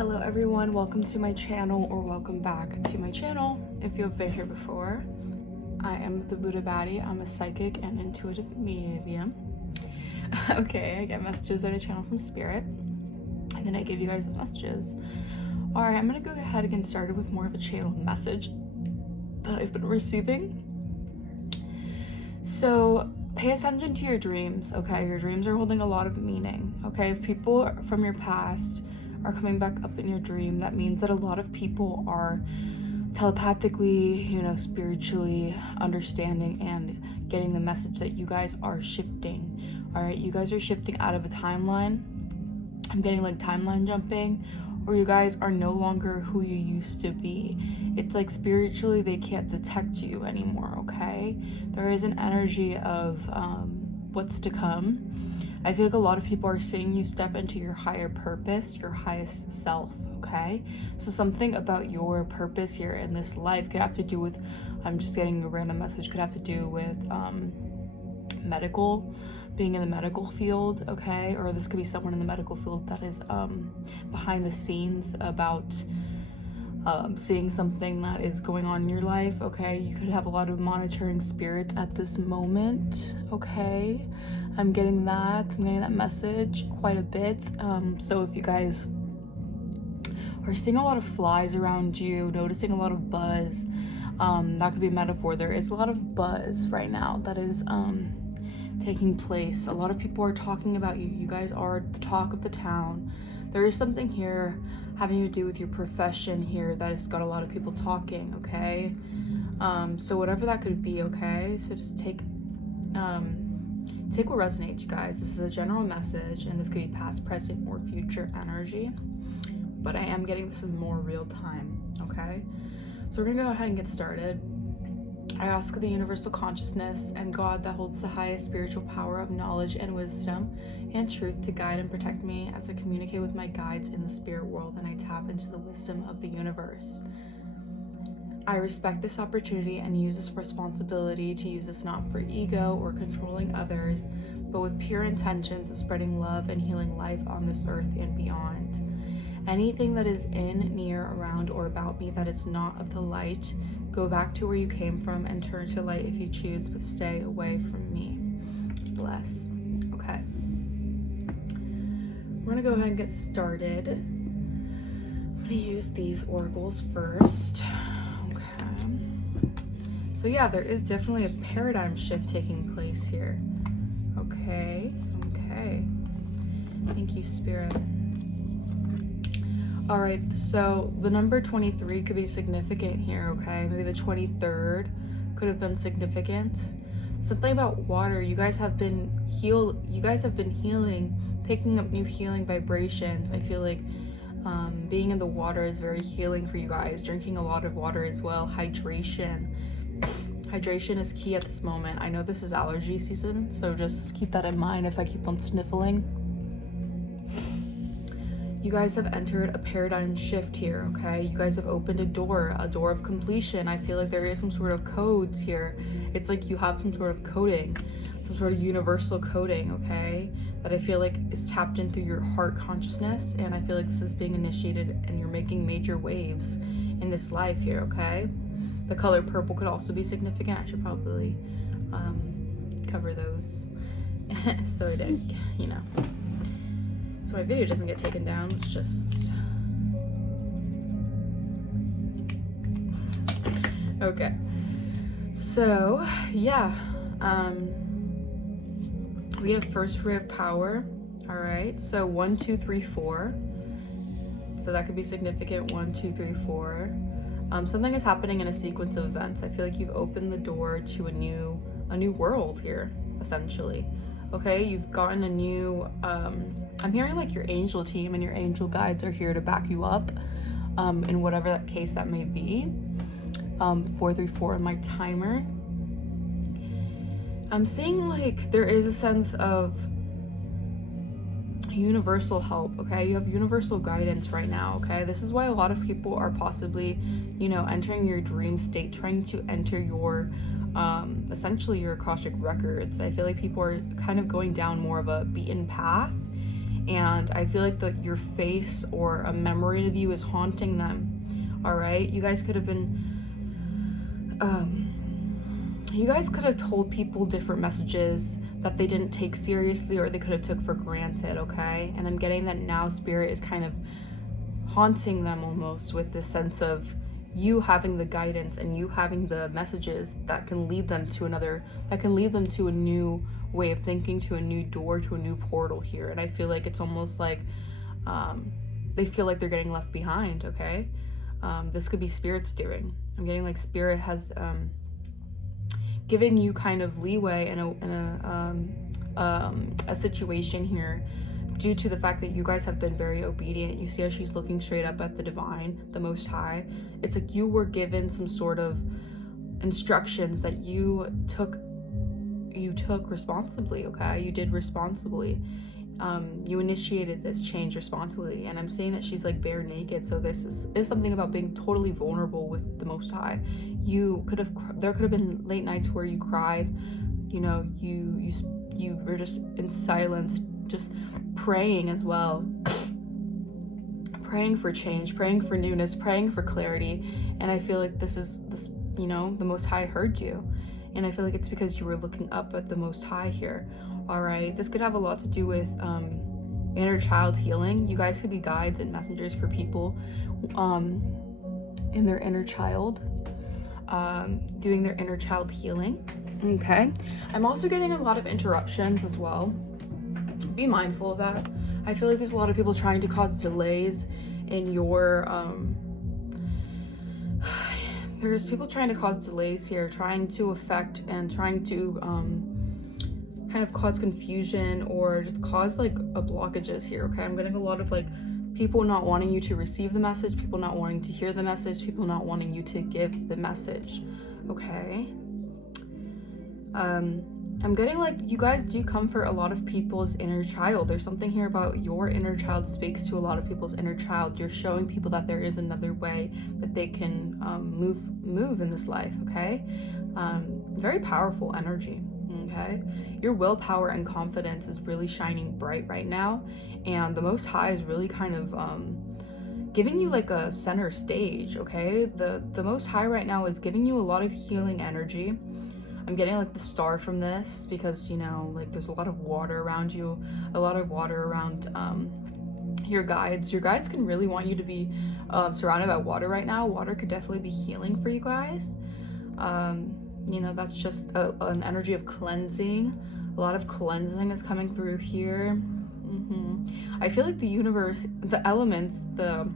Hello everyone, welcome to my channel, or welcome back to my channel if you have been here before. I am the Buddha Baddie. I'm a psychic and intuitive medium. Okay, I get messages on a channel from spirit, and then I give you guys those messages. Alright, I'm gonna go ahead and get started with more of a channel message that I've been receiving. So pay attention to your dreams, okay? Your dreams are holding a lot of meaning, okay? If people from your past are coming back up in your dream, that means that a lot of people are telepathically, spiritually understanding and getting the message that you guys are shifting. All right, you guys are shifting out of a timeline. I'm getting like timeline jumping, or you guys are no longer who you used to be. It's like spiritually they can't detect you anymore, okay? There is an energy of what's to come. I feel like a lot of people are seeing you step into your higher purpose, your highest self, okay? So something about your purpose here in this life could have to do with, I'm just getting a random message, could have to do with medical, being in the medical field, okay? Or this could be someone in the medical field that is behind the scenes about seeing something that is going on in your life, okay? You could have a lot of monitoring spirits at this moment, okay? I'm getting that message quite a bit. So if you guys are seeing a lot of flies around you, noticing a lot of buzz, that could be a metaphor. There is a lot of buzz right now that is taking place. A lot of people are talking about you. You guys are the talk of the town. There is something here having to do with your profession here that has got a lot of people talking, okay? So whatever that could be, okay? So just take what resonates, you guys. This is a general message, and this could be past, present, or future energy. But I am getting this in more real time, okay? So we're gonna go ahead and get started. I ask the universal consciousness and God that holds the highest spiritual power of knowledge and wisdom and truth to guide and protect me as I communicate with my guides in the spirit world and I tap into the wisdom of the universe. I respect this opportunity and use this responsibility to use this not for ego or controlling others, but with pure intentions of spreading love and healing life on this earth and beyond. Anything that is in, near, around, or about me that is not of the light, go back to where you came from and turn to light if you choose, but stay away from me. Bless. Okay. We're gonna go ahead and get started. I'm gonna use these oracles first. So yeah, there is definitely a paradigm shift taking place here. Okay. Thank you, Spirit. All right, so the number 23 could be significant here, okay? Maybe the 23rd could have been significant. Something about water. You guys have been healing, picking up new healing vibrations. I feel like being in the water is very healing for you guys. Drinking a lot of water as well. Hydration is key at this moment. I know this is allergy season, so just keep that in mind if I keep on sniffling. You guys have entered a paradigm shift here, okay? You guys have opened a door of completion. I feel like there is some sort of codes here. It's like you have some sort of coding, some sort of universal coding, okay? That I feel like is tapped in through your heart consciousness, and I feel like this is being initiated and you're making major waves in this life here, okay? The color purple could also be significant. I should probably cover those. So I did, So my video doesn't get taken down. It's just... Okay. So, yeah. We have first ray of power. All right. So 1, 2, 3, 4. So that could be significant. 1, 2, 3, 4. Something is happening in a sequence of events. I feel like you've opened the door to a new world here, essentially. Okay, you've gotten a new, I'm hearing like your angel team and your angel guides are here to back you up in whatever that case that may be. 434 in my timer. I'm seeing like there is a sense of universal help, okay? You have universal guidance right now, okay? This is why a lot of people are possibly, entering your dream state, trying to enter your essentially your Akashic records. I feel like people are kind of going down more of a beaten path and I feel like your face or a memory of you is haunting them. All right, you guys could have been you guys could have told people different messages that they didn't take seriously, or they could have took for granted. Okay, and I'm getting that now Spirit is kind of haunting them almost with this sense of you having the guidance and you having the messages that can lead them to a new way of thinking, to a new door, to a new portal here. And I feel like it's almost like they feel like they're getting left behind. Okay, this could be Spirit's doing. I'm getting like Spirit has given you kind of leeway in a situation here, due to the fact that you guys have been very obedient. You see how she's looking straight up at the Divine, the Most High. It's like you were given some sort of instructions that you took responsibly. Okay, you did responsibly. You initiated this change responsibly, and I'm saying that she's like bare naked. So this is something about being totally vulnerable with the Most High. There could have been late nights where you cried. You know, you were just in silence, just praying as well, praying for change, praying for newness, praying for clarity. And I feel like this the Most High heard you, and I feel like it's because you were looking up at the Most High here. All right, this could have a lot to do with inner child healing. You guys could be guides and messengers for people in their inner child, doing their inner child healing. Okay, I'm also getting a lot of interruptions as well. Be mindful of that. I feel like there's a lot of people trying to cause delays in your there's people trying to cause delays here, trying to affect and trying to kind of cause confusion, or just cause like a blockages here. Okay, I'm getting a lot of like people not wanting you to receive the message, people not wanting to hear the message, people not wanting you to give the message. Okay, I'm getting like you guys do comfort a lot of people's inner child. There's something here about your inner child speaks to a lot of people's inner child. You're showing people that there is another way that they can move in this life. Okay, very powerful energy. Okay, your willpower and confidence is really shining bright right now, and the Most High is really kind of giving you like a center stage. Okay, the Most High right now is giving you a lot of healing energy. I'm getting like the star from this because, you know, like there's a lot of water around you, a lot of water around your guides. Your guides can really want you to be surrounded by water right now. Water could definitely be healing for you guys. You know, that's just an energy of cleansing. A lot of cleansing is coming through here. I feel like the universe, the elements, the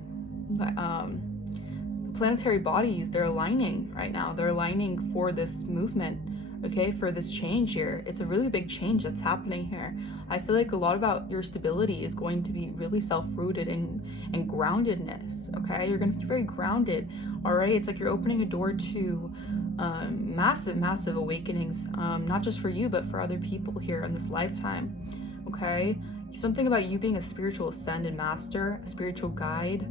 planetary bodies, they're aligning right now. They're aligning for this movement, okay, for this change here. It's a really big change that's happening here. I feel like a lot about your stability is going to be really self-rooted and groundedness, okay? You're going to be very grounded, all right? It's like you're opening a door to massive awakenings, not just for you, but for other people here in this lifetime, okay? Something about you being a spiritual ascended master, a spiritual guide,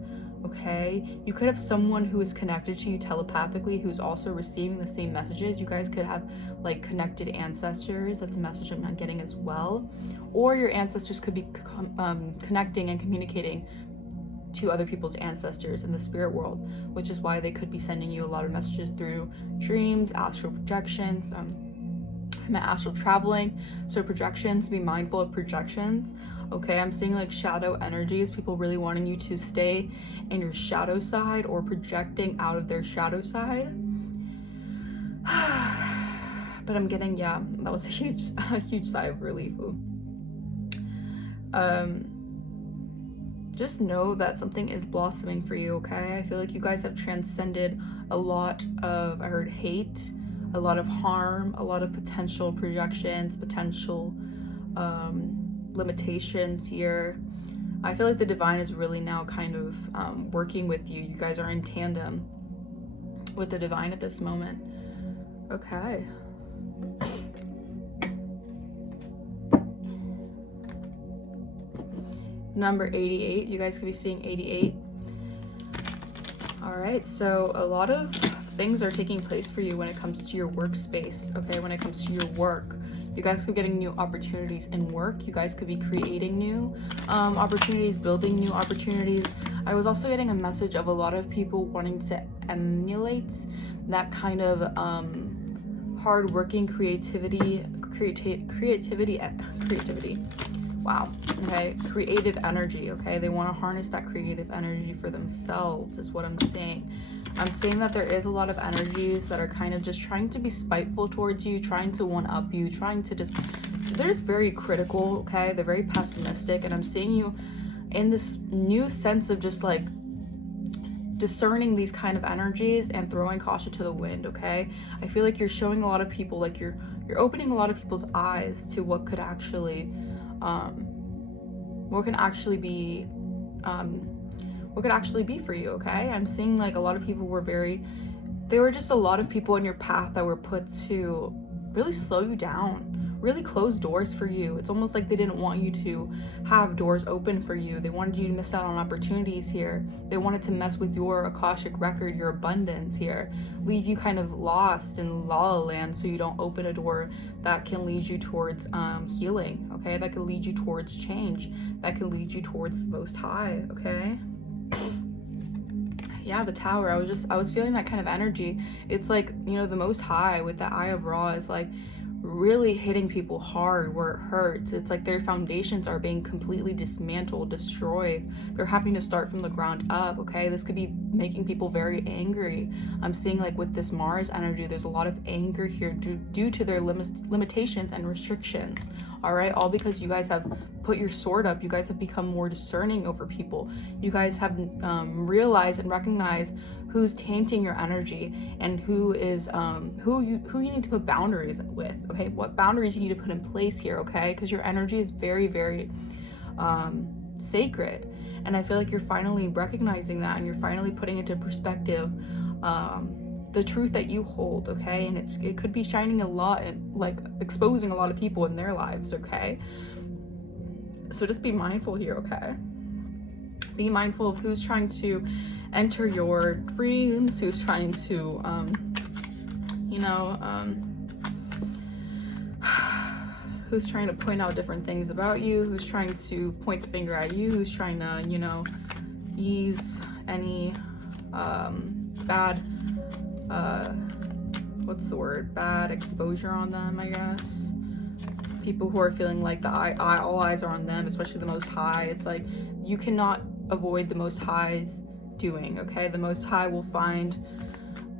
okay? You could have someone who is connected to you telepathically who's also receiving the same messages. You guys could have like connected ancestors. That's a message I'm not getting as well. Or your ancestors could be connecting and communicating to other people's ancestors in the spirit world, which is why they could be sending you a lot of messages through dreams, astral projections. I'm astral traveling, so projections, be mindful of projections. Okay, I'm seeing like shadow energies, people really wanting you to stay in your shadow side or projecting out of their shadow side. But I'm getting, yeah, that was a huge sigh of relief. Just know that something is blossoming for you, okay? I feel like you guys have transcended a lot of, I heard hate, a lot of harm, a lot of potential projections, potential limitations here. I feel like the divine is really now kind of working with you. You guys are in tandem with the divine at this moment. Okay. Number 88, you guys could be seeing 88. All right, so a lot of things are taking place for you when it comes to your workspace, okay? When it comes to your work, You guys could be getting new opportunities in work. You guys could be creating new opportunities, building new opportunities. I was also getting a message of a lot of people wanting to emulate that kind of hardworking creativity. Wow. Okay. Creative energy. Okay. They want to harness that creative energy for themselves, is what I'm saying. I'm saying that there is a lot of energies that are kind of just trying to be spiteful towards you, trying to one-up you, trying to just, they're just very critical, okay? They're very pessimistic, and I'm seeing you in this new sense of just like discerning these kind of energies and throwing caution to the wind, okay? I feel like you're showing a lot of people, like you're opening a lot of people's eyes to what could actually be for you, okay? I'm seeing like a lot of people there were just a lot of people in your path that were put to really slow you down, really close doors for you. It's almost like they didn't want you to have doors open for you. They wanted you to miss out on opportunities here. They wanted to mess with your Akashic record, your abundance here, leave you kind of lost in la la land, so you don't open a door that can lead you towards healing, okay? That can lead you towards change, that can lead you towards the Most High, okay? Yeah, the Tower. I was feeling that kind of energy. It's like, you know, the Most High with the Eye of Ra is like really hitting people hard where it hurts. It's like their foundations are being completely dismantled, destroyed. They're having to start from the ground up, okay? This could be making people very angry. I'm seeing like with this Mars energy, there's a lot of anger here due to their limitations and restrictions, all right? All because you guys have put your sword up. You guys have become more discerning over people. You guys have realized and recognized who's tainting your energy and who you need to put boundaries with, okay? What boundaries you need to put in place here, okay? Because your energy is very, very sacred, and I feel like you're finally recognizing that, and you're finally putting into perspective the truth that you hold, okay? And it could be shining a lot and like exposing a lot of people in their lives, okay? So just be mindful here, okay? Be mindful of who's trying to enter your dreams, who's trying to, who's trying to point out different things about you, who's trying to point the finger at you, who's trying to, ease any bad, bad exposure on them, I guess. People who are feeling like all eyes are on them, especially the Most High. It's like you cannot avoid the Most High's doing, okay? The Most High will find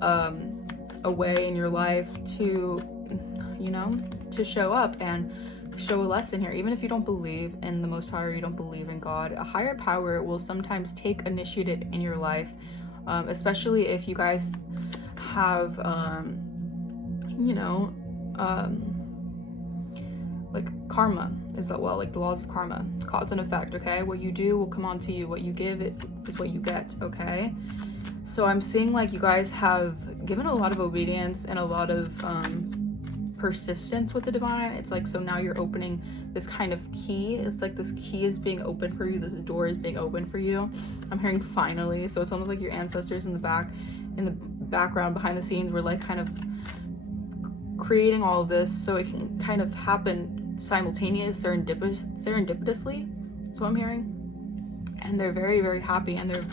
a way in your life to, to show up and show a lesson here. Even if you don't believe in the Most High or you don't believe in God, a higher power will sometimes take initiative in your life, especially if you guys have, like karma is like the laws of karma, cause and effect, okay? What you do will come on to you. What you give is what you get, okay? So I'm seeing like you guys have given a lot of obedience and a lot of persistence with the divine. It's like, so now you're opening this kind of key. It's like this key is being opened for you, this door is being opened for you. I'm hearing finally. So it's almost like your ancestors in the background behind the scenes were like kind of creating all of this so it can kind of happen serendipitously. That's what I'm hearing. And they're very, very happy, and they're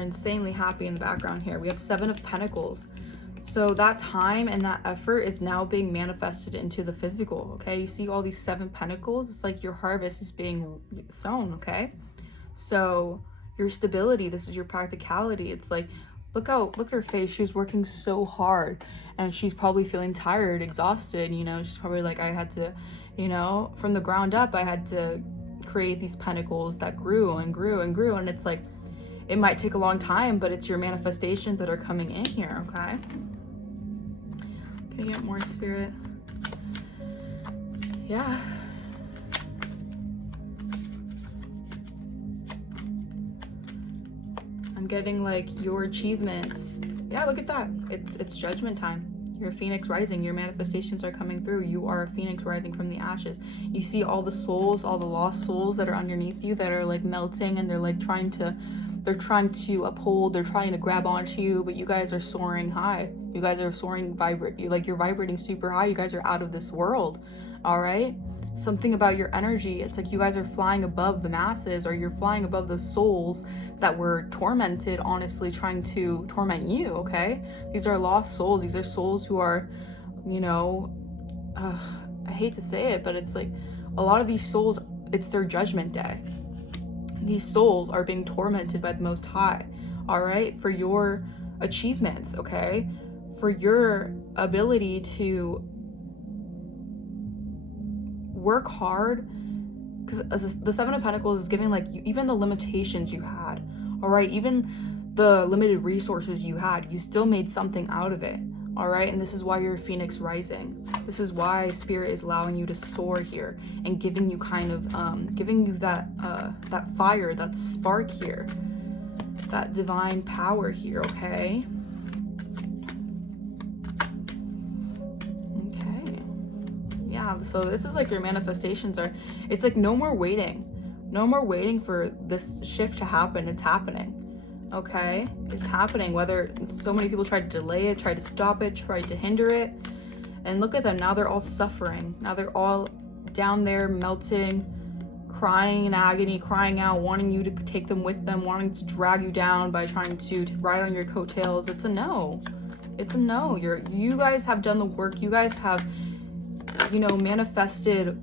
insanely happy in the background here. We have 7 of Pentacles. So that time and that effort is now being manifested into the physical, okay? You see all these 7 Pentacles? It's like your harvest is being sown, okay? So your stability, this is your practicality. It's like, look at her face. She was working so hard, and she's probably feeling tired, exhausted, she's probably like, I had to, from the ground up, I had to create these pentacles that grew and grew and grew. And it's like, it might take a long time, but it's your manifestations that are coming in here, okay? Can I get more spirit? Yeah. I'm getting like your achievements. Yeah, look at that. It's judgment time. You're a phoenix rising. Your manifestations are coming through. You are a phoenix rising from the ashes. You see all the souls, all the lost souls that are underneath you that are like melting, and they're like trying to uphold, they're trying to grab onto you, but you guys are soaring high. You guys are soaring, you're vibrating super high. You guys are out of this world. All right? Something about your energy, it's like you guys are flying above the masses, or you're flying above the souls that were tormented, honestly, trying to torment you, okay? These are lost souls. These are souls who are, you know, I hate to say it, but it's like a lot of these souls, it's their judgment day. These souls are being tormented by the Most High, all right, for your achievements, okay, for your ability to work hard, because the Seven of Pentacles is giving like even the limitations you had, all right, even the limited resources you had, you still made something out of it, all right, and this is why you're a phoenix rising. This is why Spirit is allowing you to soar here and giving you kind of giving you that that fire, that spark here, that divine power here, okay? Yeah, so this is like your manifestations are, it's like no more waiting for this shift to happen. It's happening, okay? It's happening, whether so many people tried to delay it, tried to stop it, tried to hinder it, and look at them now. They're all suffering. Now they're all down there melting, crying in agony, crying out, wanting you to take them with them, wanting to drag you down by trying to ride on your coattails. It's a no. It's a no. You guys have done the work. You guys have, you know, manifested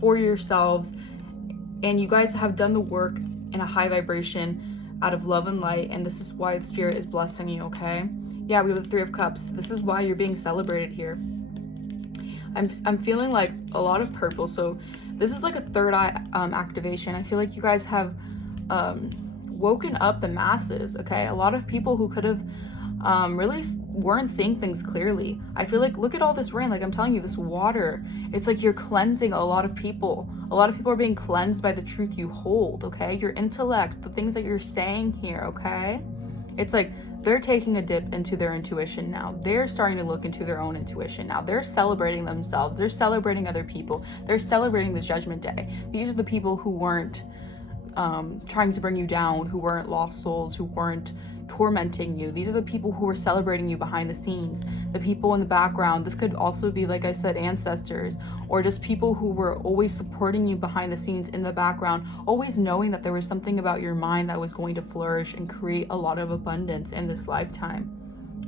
for yourselves, and you guys have done the work in a high vibration out of love and light, and this is why the Spirit is blessing you, okay? Yeah, we have the Three of Cups. This is why you're being celebrated here. I'm feeling like a lot of purple, so this is like a third eye activation. I feel like you guys have woken up the masses, okay? A lot of people who could have really weren't seeing things clearly. I feel like, look at all this rain, like I'm telling you, this water, it's like you're cleansing a lot of people. A lot of people are being cleansed by the truth you hold, okay? Your intellect, the things that you're saying here, okay? It's like they're taking a dip into their intuition now. They're starting to look into their own intuition now. They're celebrating themselves. They're celebrating other people. They're celebrating this judgment day. These are the people who weren't trying to bring you down, who weren't lost souls, who weren't tormenting you. These are the people who are celebrating you behind the scenes, the people in the background. This could also be, like I said, ancestors, or just people who were always supporting you behind the scenes in the background, always knowing that there was something about your mind that was going to flourish and create a lot of abundance in this lifetime,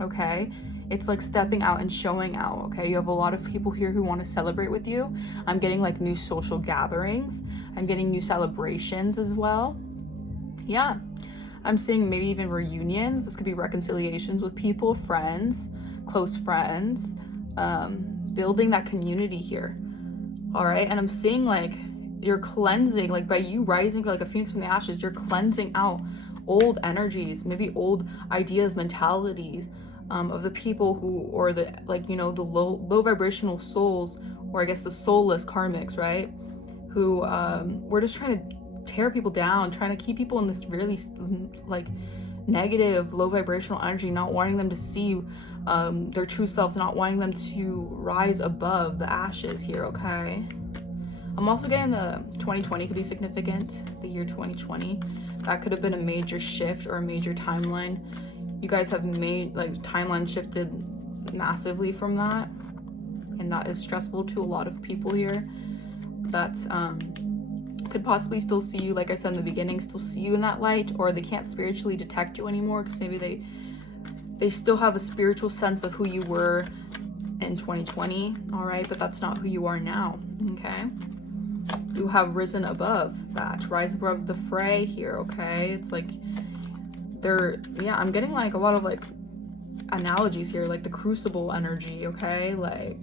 okay? It's like stepping out and showing out, okay? You have a lot of people here who want to celebrate with you. I'm getting like new social gatherings. I'm getting new celebrations as well. Yeah. I'm seeing maybe even reunions. This could be reconciliations with people, friends, close friends, building that community here. All right. And I'm seeing like you're cleansing, like by you rising like a phoenix from the ashes, you're cleansing out old energies, maybe old ideas, mentalities of the people who, or the, like, you know, the low vibrational souls, or I guess the soulless karmics, right? Who we're just trying to tear people down, trying to keep people in this really like negative, low vibrational energy, not wanting them to see their true selves, not wanting them to rise above the ashes here, okay? I'm also getting the 2020 could be significant, the year 2020. That could have been a major shift or a major timeline. You guys have made, like, timeline shifted massively from that, and that is stressful to a lot of people here. That's could possibly still see you, like I said in the beginning, still see you in that light, or they can't spiritually detect you anymore because maybe they still have a spiritual sense of who you were in 2020, all right, but that's not who you are now, okay? You have risen above that, rise above the fray here, okay? It's like I'm getting like a lot of like analogies here, like the crucible energy, okay? Like,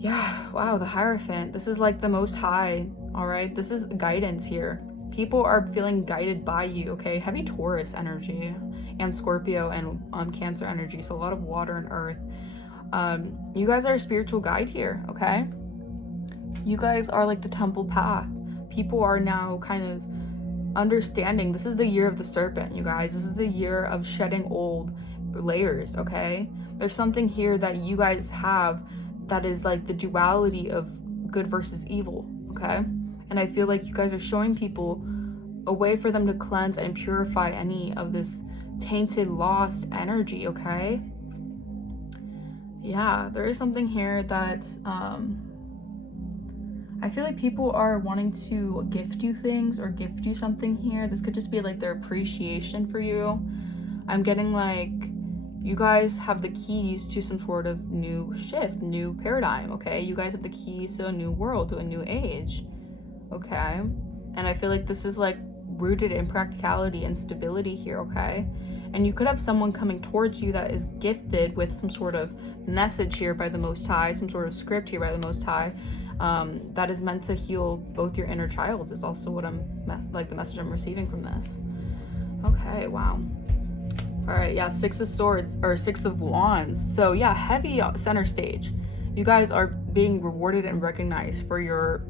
yeah, wow, the Hierophant. This is like the Most High, all right? This is guidance here. People are feeling guided by you, okay? Heavy Taurus energy and Scorpio and Cancer energy, so a lot of water and earth. You guys are a spiritual guide here, okay? You guys are like the temple path. People are now kind of understanding. This is the year of the serpent, you guys. This is the year of shedding old, layers, okay? There's something here that you guys have that is like the duality of good versus evil, okay? And I feel like you guys are showing people a way for them to cleanse and purify any of this tainted, lost energy, okay? Yeah, there is something here that I feel like people are wanting to gift you things or gift you something here. This could just be like their appreciation for you. I'm getting like you guys have the keys to some sort of new shift, new paradigm, okay? You guys have the keys to a new world, to a new age, okay? And I feel like this is like rooted in practicality and stability here, okay? And you could have someone coming towards you that is gifted with some sort of message here by the Most High, some sort of script here by the Most High, that is meant to heal both your inner child is also what I'm, like the message I'm receiving from this. Okay, wow. All right, yeah, 6 of Swords, or 6 of Wands. So yeah, heavy center stage. You guys are being rewarded and recognized for your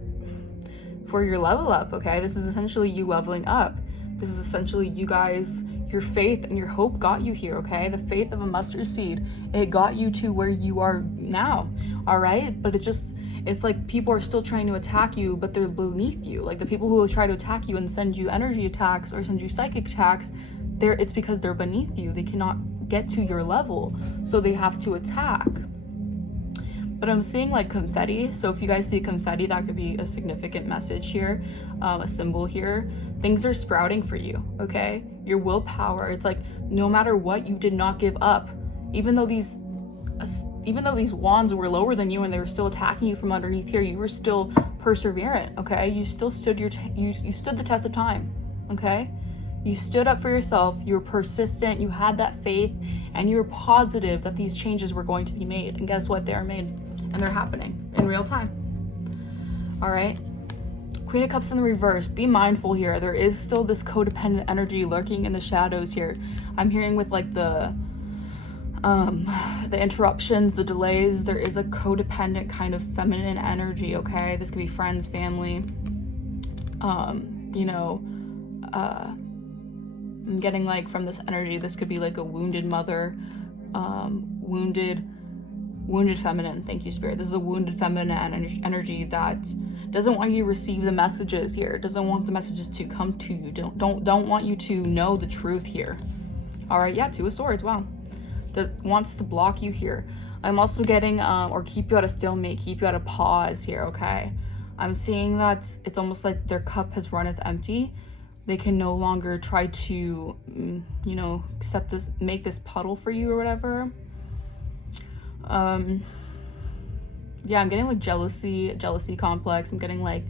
level up, okay? This is essentially you leveling up. This is essentially you guys, your faith and your hope got you here, okay? The faith of a mustard seed, it got you to where you are now, all right? But it's like people are still trying to attack you, but they're beneath you. Like the people who will try to attack you and send you energy attacks or send you psychic attacks, it's because they're beneath you. They cannot get to your level, so they have to attack. But I'm seeing like confetti. So if you guys see confetti, that could be a significant message here, a symbol here. Things are sprouting for you, okay? Your willpower, it's like no matter what, you did not give up. Even though these wands were lower than you and they were still attacking you from underneath here, you were still perseverant, okay? You still stood you stood the test of time, okay? You stood up for yourself, you were persistent, you had that faith, and you were positive that these changes were going to be made. And guess what? They are made, and they're happening in real time. All right? Queen of Cups in the reverse. Be mindful here. There is still this codependent energy lurking in the shadows here. I'm hearing with like the interruptions, the delays, there is a codependent kind of feminine energy, okay? This could be friends, family, I'm getting like from this energy, this could be like a wounded mother, wounded feminine. Thank you, Spirit. This is a wounded feminine energy that doesn't want you to receive the messages here. Doesn't want the messages to come to you. Don't want you to know the truth here. All right, yeah, 2 of Swords. Wow, that wants to block you here. I'm also getting or keep you at a stalemate, keep you at a pause here. Okay, I'm seeing that it's almost like their cup has runneth empty. They can no longer try to, accept this, make this puddle for you or whatever. Yeah, I'm getting like jealousy complex. I'm getting like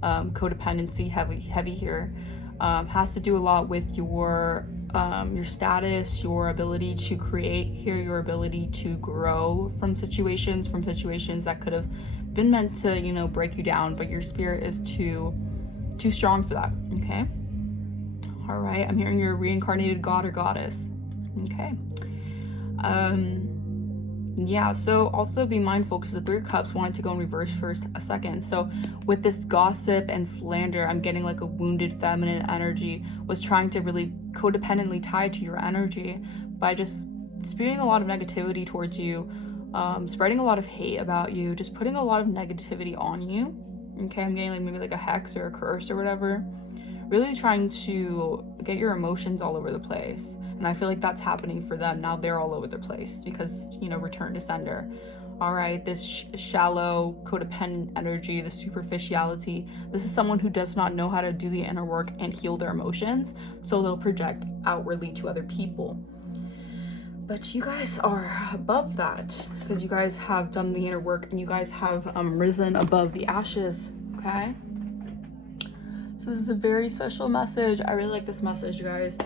codependency heavy here. Has to do a lot with your status, your ability to create here, your ability to grow from situations that could have been meant to, break you down, but your spirit is too strong for that, okay? All right, I'm hearing you're a reincarnated god or goddess. Okay. Yeah, so also be mindful because the 3 of Cups wanted to go in reverse for a second. So with this gossip and slander, I'm getting like a wounded feminine energy was trying to really codependently tie to your energy by just spewing a lot of negativity towards you, spreading a lot of hate about you, just putting a lot of negativity on you. Okay, I'm getting like maybe like a hex or a curse or whatever. Really trying to get your emotions all over the place. And I feel like that's happening for them. Now they're all over the place because, return to sender. All right, this shallow, codependent energy, the superficiality. This is someone who does not know how to do the inner work and heal their emotions. So they'll project outwardly to other people. But you guys are above that because you guys have done the inner work and you guys have risen above the ashes, okay? So this is a very special message. I really like this message, you guys.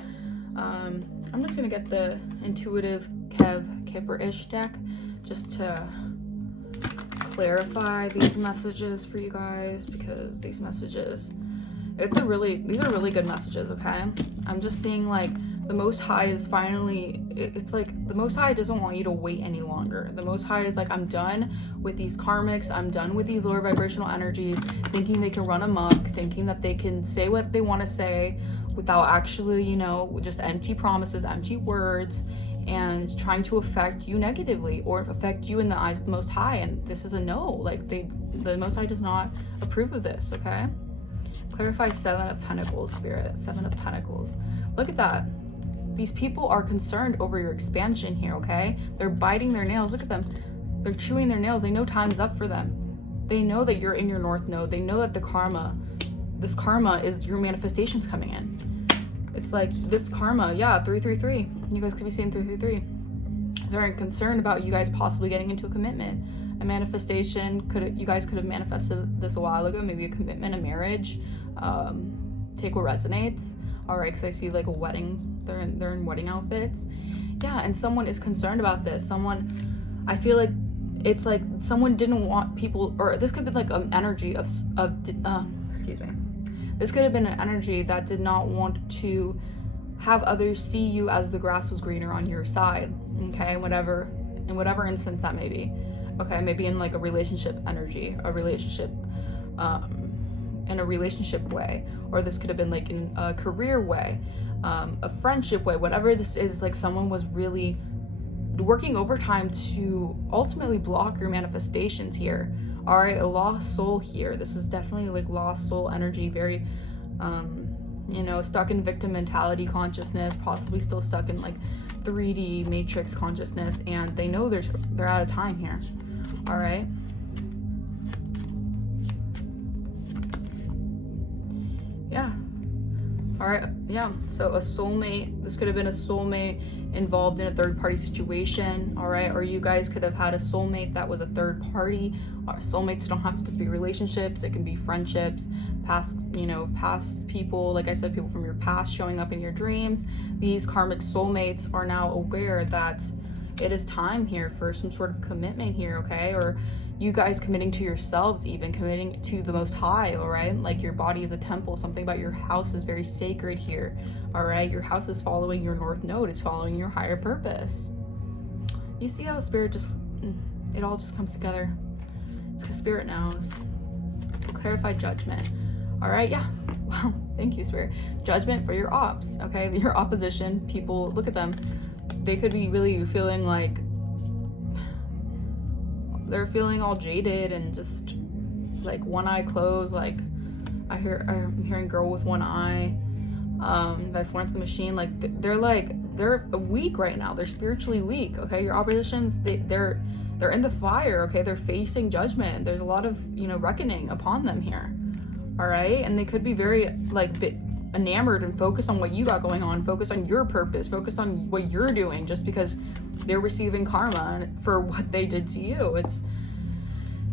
I'm just gonna get the intuitive Kipper-ish deck just to clarify these messages for you guys because these messages, these are really good messages, okay? I'm just seeing like the Most High is finally, it's like the Most High doesn't want you to wait any longer. The Most High is like, I'm done with these karmics. I'm done with these lower vibrational energies, thinking they can run amok, thinking that they can say what they want to say without actually, just empty promises, empty words, and trying to affect you negatively or affect you in the eyes of the Most High. And this is a no. Like, the Most High does not approve of this, okay? Clarify 7 of Pentacles, Spirit. 7 of Pentacles. Look at that. These people are concerned over your expansion here, okay? They're biting their nails. Look at them. They're chewing their nails. They know time's up for them. They know that you're in your North Node. They know that this karma is your manifestations coming in. It's like this karma, yeah, 333. You guys could be seeing 333. They're concerned about you guys possibly getting into a commitment. A manifestation, you guys could have manifested this a while ago, maybe a commitment, a marriage. Take what resonates. All right, because I see like a wedding. They're in wedding outfits. Yeah, and someone is concerned about this. I feel like it's like someone didn't want people, or this could be like an energy excuse me. This could have been an energy that did not want to have others see you as the grass was greener on your side. Okay, in whatever instance that may be. Okay, maybe in like a relationship energy, in a relationship way, or this could have been like in a career way, a friendship way, whatever this is. Like, someone was really working overtime to ultimately block your manifestations here. All right, a lost soul here. This is definitely like lost soul energy, very stuck in victim mentality consciousness, possibly still stuck in like 3D matrix consciousness, and they know they're out of time here. All right. Yeah. All right. Yeah. So a soulmate. This could have been a soulmate involved in a third-party situation. All right. Or you guys could have had a soulmate that was a third party. Soulmates don't have to just be relationships. It can be friendships, past people. Like I said, people from your past showing up in your dreams. These karmic soulmates are now aware that it is time here for some sort of commitment here. Okay. Or you guys committing to yourselves, even committing to the Most High. All right, like your body is a temple. Something about your house is very sacred here. All right, your house is following your North Node. It's following your higher purpose. You see how Spirit it all just comes together. It's because Spirit knows. Clarify judgment. All right, yeah. Well, thank you, Spirit. Judgment for your ops. Okay, your opposition people. Look at them. They could be really feeling like they're feeling all jaded and just like one eye closed. Like I'm hearing girl with one eye. By Florence the Machine. Like they're weak right now. They're spiritually weak. Okay, your oppositions, they're in the fire. Okay, they're facing judgment. There's a lot of reckoning upon them here. All right, and they could be very like enamored and focused on what you got going on, focused on your purpose, focused on what you're doing, just because they're receiving karma for what they did to you.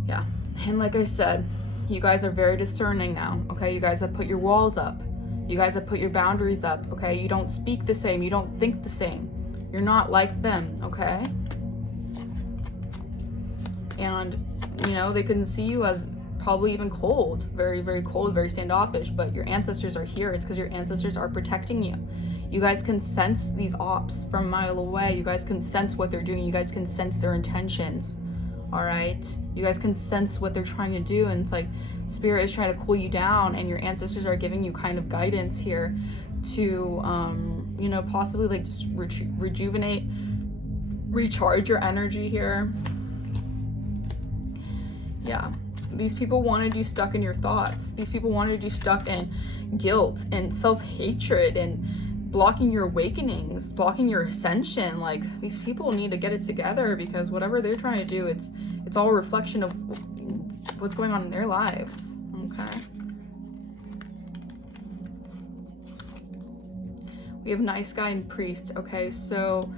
Yeah. And like I said, you guys are very discerning now. Okay, you guys have put your walls up. You guys have put your boundaries up. Okay, you don't speak the same. You don't think the same. You're not like them. Okay. And they couldn't see you as probably even cold, very, very cold, very standoffish, but your ancestors are here. It's because your ancestors are protecting you. You guys can sense these ops from a mile away. You guys can sense what they're doing. You guys can sense their intentions. All right, you guys can sense what they're trying to do, and it's like Spirit is trying to cool you down, and your ancestors are giving you kind of guidance here to possibly like just rejuvenate, recharge your energy here. Yeah. These people wanted you stuck in your thoughts. These people wanted you stuck in guilt and self-hatred and blocking your awakenings, blocking your ascension. Like, these people need to get it together, because whatever they're trying to do, it's all a reflection of what's going on in their lives. Okay. We have nice guy and priest. Okay, so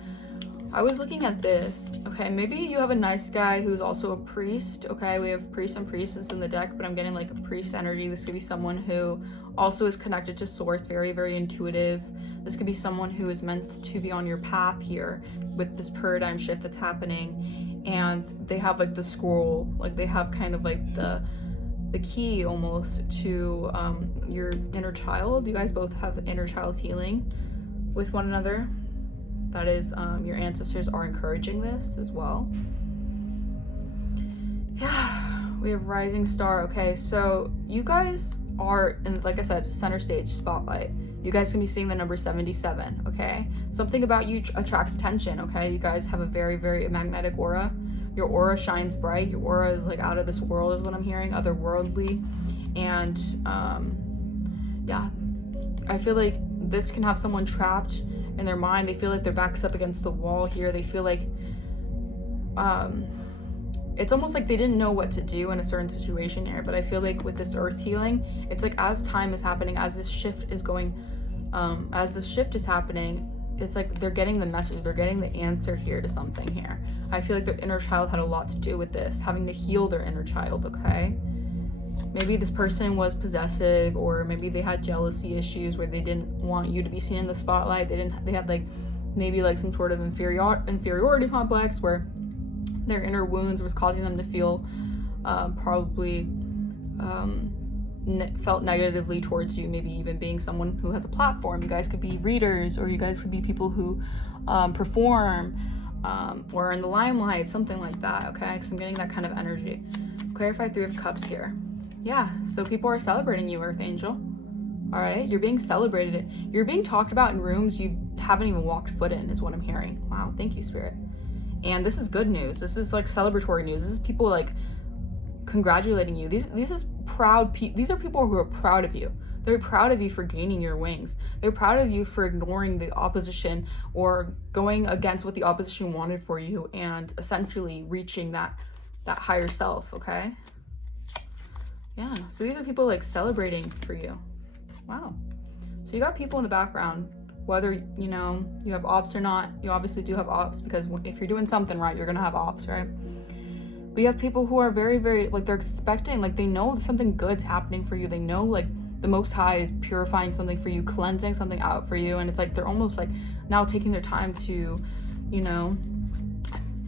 I was looking at this. Okay, maybe you have a nice guy who's also a priest. Okay, we have priests and priestess in the deck, but I'm getting like a priest energy. This could be someone who also is connected to source, very, very intuitive. This could be someone who is meant to be on your path here with this paradigm shift that's happening. And they have like the scroll, like they have kind of like the key almost to your inner child. You guys both have inner child healing with one another. That is, your ancestors are encouraging this as well. Yeah, we have rising star. Okay, so you guys are in, like I said, center stage spotlight. You guys can be seeing the number 77, okay? Something about you attracts attention, okay? You guys have a very, very magnetic aura. Your aura shines bright. Your aura is like out of this world is what I'm hearing, otherworldly. And yeah, I feel like this can have someone trapped in their mind. They feel like their back's up against the wall here. They feel like it's almost like they didn't know what to do in a certain situation here. But I feel like with this earth healing, it's like as time is happening, as this shift is going, as this shift is happening, it's like they're getting the message, they're getting the answer here to something here. I feel like their inner child had a lot to do with this, having to heal their inner child, okay? Maybe this person was possessive, or maybe they had jealousy issues where they didn't want you to be seen in the spotlight. They had like maybe like some sort of inferiority complex where their inner wounds was causing them to feel probably felt negatively towards you, maybe even being someone who has a platform. You guys could be readers, or you guys could be people who perform or in the limelight, something like that, okay? Because I'm getting that kind of energy. Clarify 3 of Cups here. Yeah, so people are celebrating you, Earth Angel. All right, you're being celebrated. You're being talked about in rooms you haven't even walked foot in, is what I'm hearing. Wow, thank you, Spirit. And this is good news. This is like celebratory news. This is people like congratulating you. These is proud these are people who are proud of you. They're proud of you for gaining your wings. They're proud of you for ignoring the opposition or going against what the opposition wanted for you and essentially reaching that higher self, okay? Yeah, so these are people like celebrating for you. Wow. So you got people in the background, whether, you know, you have ops or not. You obviously do have ops, because if you're doing something right, you're gonna have ops, right? But you have people who are very, very, like, they're expecting, like, they know something good's happening for you. They know, like, the Most High is purifying something for you, cleansing something out for you. And it's like they're almost like now taking their time to, you know,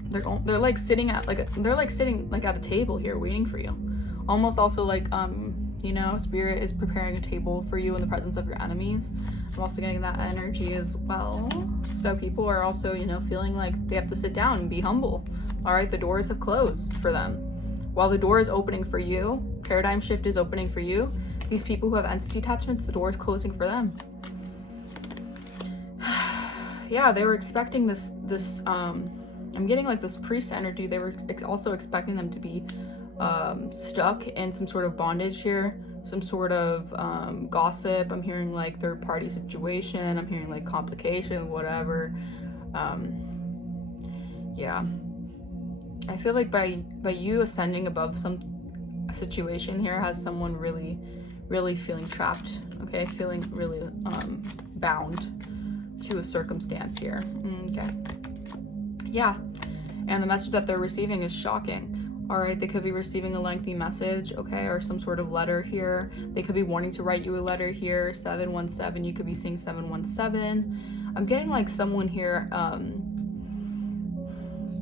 they're like sitting at like at a table here waiting for you. Almost also like you know, Spirit is preparing a table for you in the presence of your enemies. I'm also getting that energy as well. So people are also, you know, feeling like they have to sit down and be humble. All right, the doors have closed for them. While the door is opening for you, paradigm shift is opening for you. These people who have entity attachments, the door is closing for them. Yeah, they were expecting this I'm getting like this priest energy. They were also expecting them to be stuck in some sort of bondage here, some sort of gossip. I'm hearing like third party situation. I'm hearing like complications, whatever. Yeah, I feel like by you ascending above a situation here has someone really feeling trapped, okay, feeling really bound to a circumstance here. Okay, yeah, and the message that they're receiving is shocking. All right, they could be receiving a lengthy message, okay, or some sort of letter here. They could be wanting to write you a letter here. 717, you could be seeing 717. I'm getting like someone here,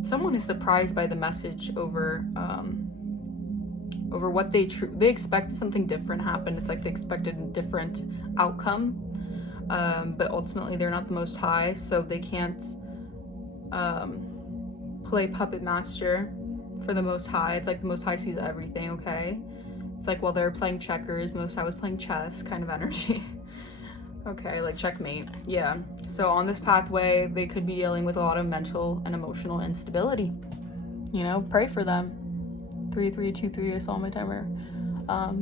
someone is surprised by the message over what they expected something different happen. It's like they expected a different outcome, but ultimately they're not the Most High, so they can't play puppet master for the Most High. It's like the Most High sees everything, okay? It's like while they're playing checkers, Most High was playing chess kind of energy. Okay, like checkmate. Yeah, so on this pathway they could be dealing with a lot of mental and emotional instability. You know, pray for them. 3323, I saw my timer.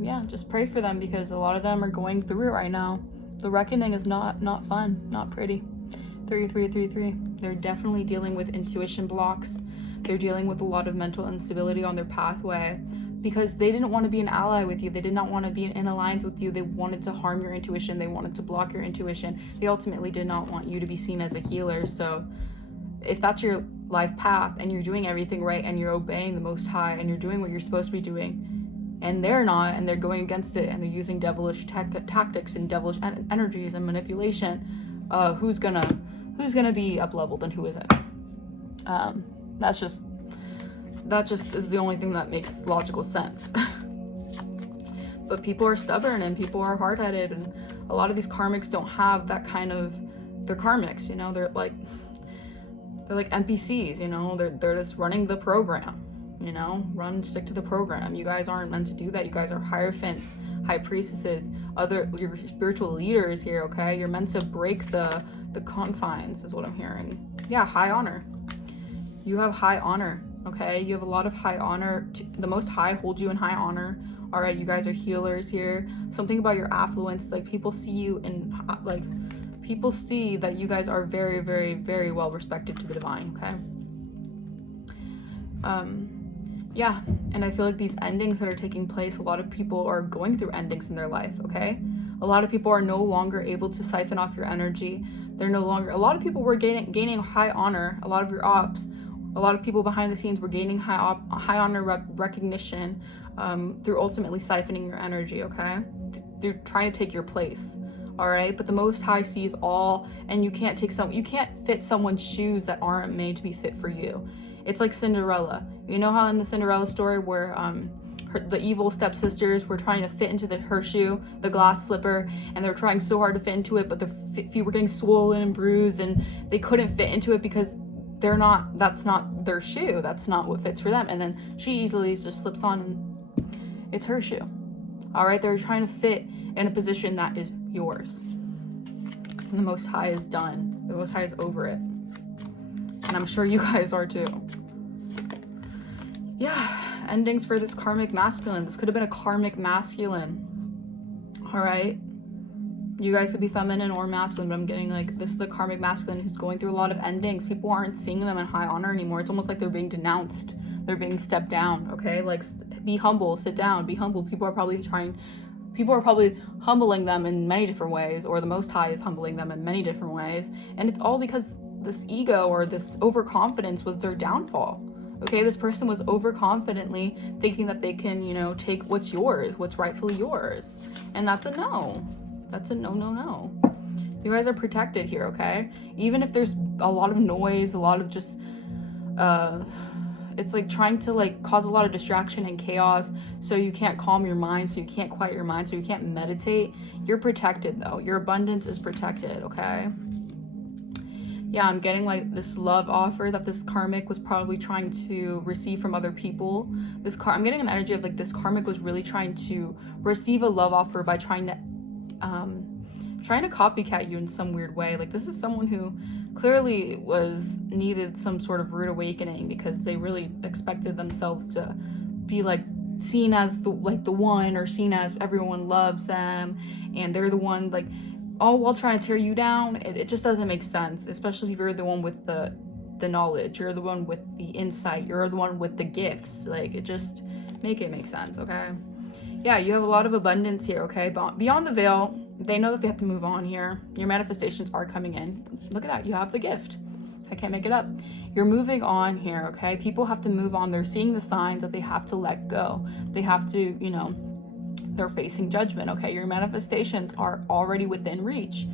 Yeah, just pray for them, because a lot of them are going through it right now. The reckoning is not fun, not pretty. 3333, they're definitely dealing with intuition blocks. They're dealing with a lot of mental instability on their pathway, because they didn't want to be an ally with you. They did not want to be in alliance with you. They wanted to harm your intuition. They wanted to block your intuition. They ultimately did not want you to be seen as a healer. So if that's your life path and you're doing everything right and you're obeying the Most High and you're doing what you're supposed to be doing, and they're not, and they're going against it, and they're using devilish tactics and devilish energies and manipulation, who's gonna be up leveled and who isn't? That just is the only thing that makes logical sense. But people are stubborn and people are hard-headed, and a lot of these karmics don't have that kind of, they're karmics, you know, they're like NPCs, you know, they're just running the program, you know, stick to the program. You guys aren't meant to do that. You guys are hierophants. high priestesses, your spiritual leaders here, okay? You're meant to break the confines is what I'm hearing. Yeah, high honor. You have high honor, okay? You have a lot of high honor. The Most High holds you in high honor. All right, you guys are healers here. Something about your affluence, like people see you in, like people see that you guys are very, very, very well respected to the divine, okay? Yeah, and I feel like these endings that are taking place, a lot of people are going through endings in their life, okay? A lot of people are no longer able to siphon off your energy. They're no longer, a lot of people were gaining high honor, a lot of your ops, a lot of people behind the scenes were gaining high honor recognition through ultimately siphoning your energy, okay? They're trying to take your place, all right? But the Most High sees all, and you can't fit someone's shoes that aren't made to be fit for you. It's like Cinderella. You know how in the Cinderella story where the evil stepsisters were trying to fit into her shoe, the glass slipper, and they were trying so hard to fit into it, but their feet were getting swollen and bruised, and they couldn't fit into it because that's not their shoe. That's not what fits for them. And then she easily just slips on and it's her shoe. All right, they're trying to fit in a position that is yours. And the Most High is done. The Most High is over it. And I'm sure you guys are too. Yeah, endings for this karmic masculine. This could have been a karmic masculine. All right. You guys could be feminine or masculine, but I'm getting like, this is a karmic masculine who's going through a lot of endings. People aren't seeing them in high honor anymore. It's almost like they're being denounced. They're being stepped down, okay? Like, be humble, sit down, be humble. People are probably humbling them in many different ways, or the Most High is humbling them in many different ways. And it's all because this ego or this overconfidence was their downfall. Okay, this person was overconfidently thinking that they can, take what's yours, what's rightfully yours. And that's a no. That's a no. You guys are protected here, okay? Even if there's a lot of noise, a lot of just, it's like trying to like cause a lot of distraction and chaos so you can't calm your mind, so you can't quiet your mind, so you can't meditate. You're protected though. Your abundance is protected, okay? Yeah, I'm getting like this love offer that this karmic was probably trying to receive from other people. I'm getting an energy of like this karmic was really trying to receive a love offer by trying to copycat you in some weird way. Like, this is someone who clearly needed some sort of rude awakening because they really expected themselves to be like seen as the one, or seen as everyone loves them and they're the one, like, all while trying to tear you down. It just doesn't make sense, especially if you're the one with the knowledge, you're the one with the insight, you're the one with the gifts. Like, it just make sense, okay? Yeah, you have a lot of abundance here, okay? Beyond the veil, they know that they have to move on here. Your manifestations are coming in. Look at that, you have the gift. I can't make it up. You're moving on here, okay? People have to move on. They're seeing the signs that they have to let go. They have to, they're facing judgment, okay? Your manifestations are already within reach,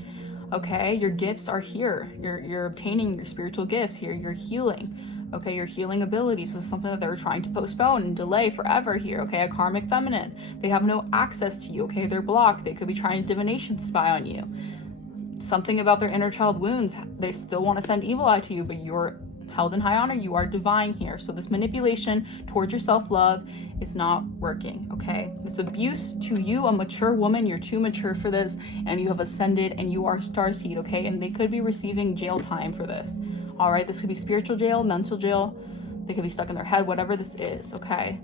okay? Your gifts are here. You're obtaining your spiritual gifts here. You're healing, okay? Your healing abilities is something that they're trying to postpone and delay forever here, okay? A karmic feminine. They have no access to you, okay? They're blocked. They could be trying to divination spy on you. Something about their inner child wounds. They still want to send evil out to you, but you're held in high honor. You are divine here. So this manipulation towards your self-love is not working, okay? This abuse to you, a mature woman, you're too mature for this, and you have ascended and you are starseed, okay? And they could be receiving jail time for this, all right? This could be spiritual jail, mental jail. They could be stuck in their head, whatever this is, okay?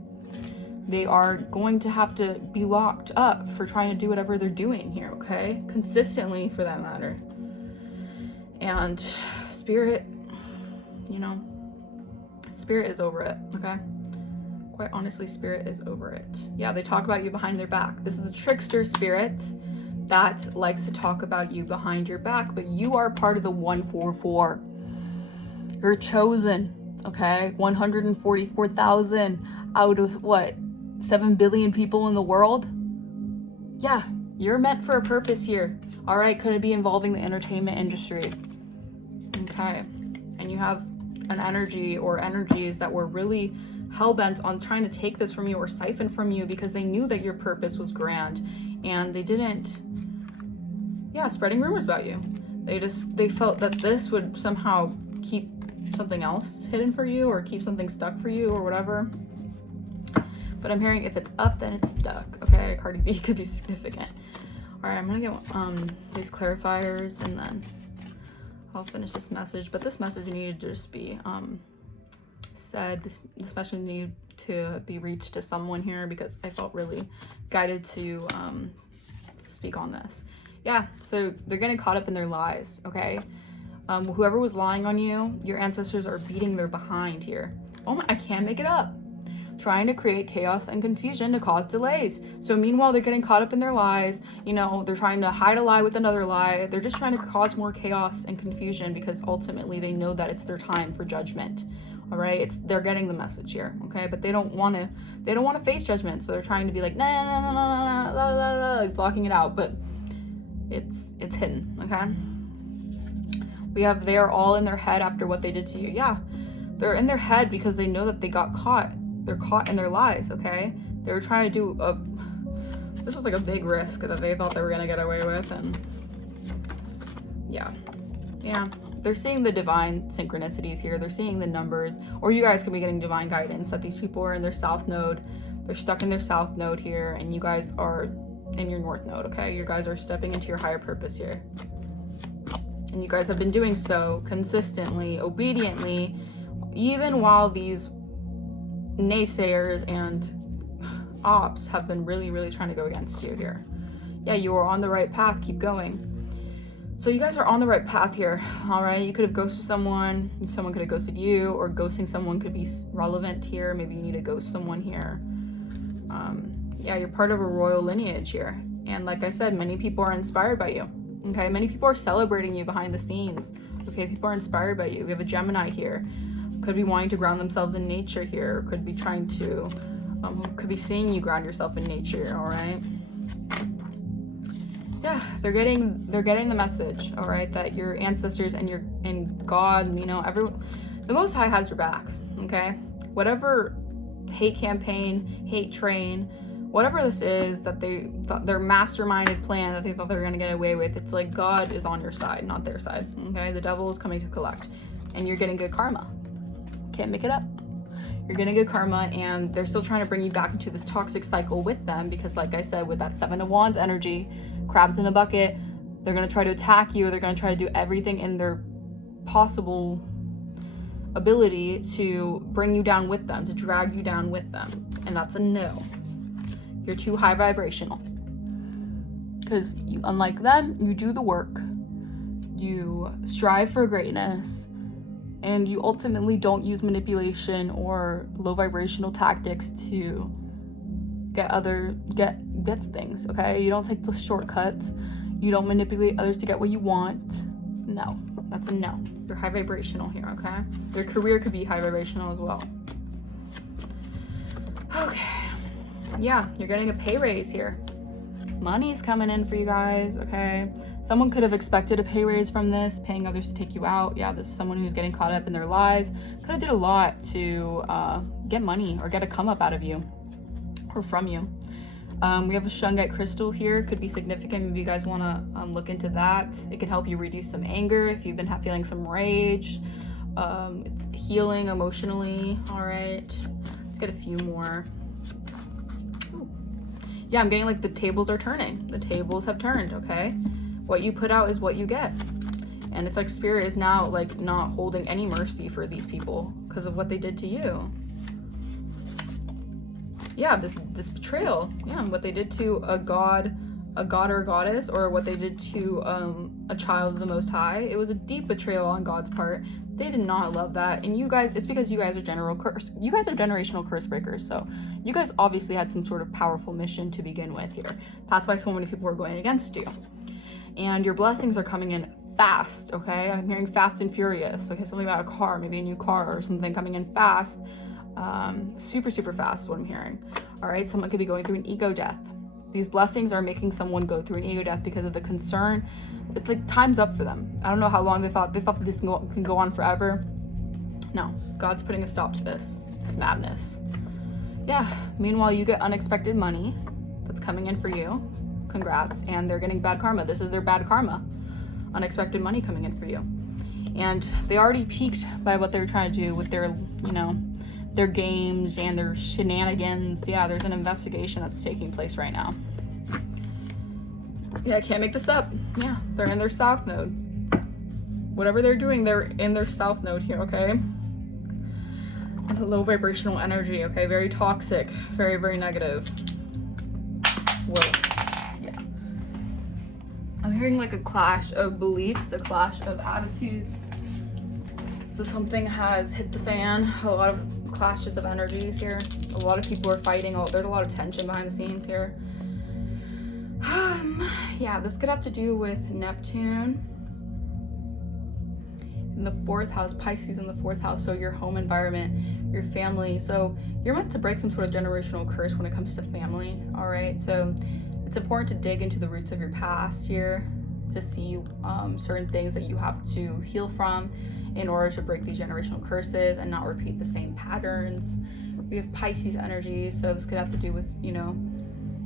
They are going to have to be locked up for trying to do whatever they're doing here, okay? Consistently, for that matter. And spirit, spirit is over it, okay? Quite honestly, spirit is over it. Yeah, they talk about you behind their back. This is a trickster spirit that likes to talk about you behind your back, but you are part of the 144. You're chosen, okay? 144,000 out of 7 billion people in the world? Yeah, you're meant for a purpose here. All right, could it be involving the entertainment industry? Okay, and you have an energy or energies that were really hell-bent on trying to take this from you or siphon from you because they knew that your purpose was grand, and they didn't, spreading rumors about you. They felt that this would somehow keep something else hidden for you or keep something stuck for you or whatever. But I'm hearing if it's up, then it's stuck. Okay, Cardi B could be significant. All right, I'm gonna get these clarifiers, and then I'll finish this message. But this message needed to just be said. This message needed to be reached to someone here, because I felt really guided to speak on this. Yeah, so they're getting caught up in their lies, okay? Whoever was lying on you, your ancestors are beating their behind here. Oh my, I can't make it up. Trying to create chaos and confusion to cause delays. So meanwhile, they're getting caught up in their lies. You know, they're trying to hide a lie with another lie. They're just trying to cause more chaos and confusion, because ultimately they know that it's their time for judgment. All right, they're getting the message here, okay? But they don't want to face judgment, so they're trying to be like, nah, like blocking it out, but it's hidden, okay? We have, they are all in their head after what they did to you. Yeah, they're in their head because they know that they got caught. They're caught in their lies, okay? They were trying to do this was like a big risk that they thought they were gonna get away with, and yeah. They're seeing the divine synchronicities here. They're seeing the numbers, or you guys could be getting divine guidance that these people are in their south node. They're stuck in their south node here, and you guys are in your north node, okay? You guys are stepping into your higher purpose here. And you guys have been doing so consistently, obediently, even while these naysayers and ops have been really, really trying to go against you here. Yeah, you are on the right path. Keep going. So you guys are on the right path here, all right? You could have ghosted someone could have ghosted you, or ghosting someone could be relevant here. Maybe you need to ghost someone here. Yeah, you're part of a royal lineage here. And like I said, many people are inspired by you, okay? Many people are celebrating you behind the scenes, okay? People are inspired by you. We have a Gemini here. Could be wanting to ground themselves in nature here, could be trying to, could be seeing you ground yourself in nature, all right? Yeah, they're getting the message, all right, that your ancestors and God, you know, the Most High has your back, okay? Whatever hate campaign, hate train, whatever this is that they thought, their masterminded plan that they thought they were gonna get away with, it's like God is on your side, not their side, okay? The devil is coming to collect, and you're getting good karma. Can't make it up. You're getting good karma, and they're still trying to bring you back into this toxic cycle with them, because like I said, with that Seven of Wands energy, crabs in a bucket, they're going to try to attack you. They're going to try to do everything in their possible ability to bring you down with them, to drag you down with them. And that's a no. You're too high vibrational. Because unlike them, you do the work. You strive for greatness. And you ultimately don't use manipulation or low vibrational tactics to get things, okay? You don't take the shortcuts. You don't manipulate others to get what you want. No, that's a no. You're high vibrational here, okay? Your career could be high vibrational as well. Okay. Yeah, you're getting a pay raise here. Money's coming in for you guys, okay? Someone could have expected a pay raise from this, paying others to take you out. Yeah, this is someone who's getting caught up in their lies. Could have did a lot to get money or get a come up out of you or from you. We have a shungite crystal here. Could be significant. Maybe you guys want to look into that. It can help you reduce some anger if you've been feeling some rage. It's healing emotionally. All right, let's get a few more. Ooh. Yeah, I'm getting like the tables are turning. The tables have turned, okay? What you put out is what you get. And it's like Spirit is now like not holding any mercy for these people because of what they did to you. Yeah, this betrayal. Yeah, what they did to a god or a goddess, or what they did to a child of the Most High. It was a deep betrayal on God's part. They did not love that. And you guys, it's because you guys are generational curse breakers. So you guys obviously had some sort of powerful mission to begin with here. That's why so many people were going against you. And your blessings are coming in fast, okay? I'm hearing fast and furious. Okay, something about a car, maybe a new car or something coming in fast. Super, super fast is what I'm hearing. All right, someone could be going through an ego death. These blessings are making someone go through an ego death because of the concern. It's like time's up for them. I don't know how long they thought that this can go on forever. No, God's putting a stop to this madness. Yeah, meanwhile, you get unexpected money that's coming in for you. Congrats. And they're getting bad karma. This is their bad karma. Unexpected money coming in for you. And they already peaked by what they were trying to do with their, their games and their shenanigans. Yeah, there's an investigation that's taking place right now. Yeah, I can't make this up. Yeah, they're in their south node. Whatever they're doing, they're in their south node here, okay? Low vibrational energy, okay? Very toxic, very, very negative. Whoa. Yeah. I'm hearing like a clash of beliefs, a clash of attitudes. So something has hit the fan. A lot of clashes of energies here. A lot of people are fighting. There's a lot of tension behind the scenes here. Yeah, this could have to do with Neptune in the 4th house, Pisces in the 4th house. So your home environment, your family. So you're meant to break some sort of generational curse when it comes to family. All right. So it's important to dig into the roots of your past here to see certain things that you have to heal from in order to break these generational curses and not repeat the same patterns. We have Pisces energy, so this could have to do with, you know,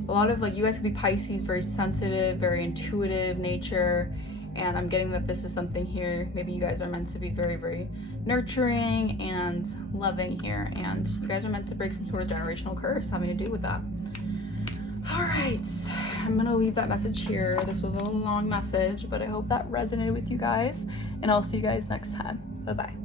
a lot of like, you guys could be Pisces, very sensitive, very intuitive nature, and I'm getting that this is something here, maybe you guys are meant to be very, very nurturing and loving here, and you guys are meant to break some sort of generational curse having to do with that. All right, I'm gonna leave that message here. This was a long message, but I hope that resonated with you guys, and I'll see you guys next time. Bye-bye.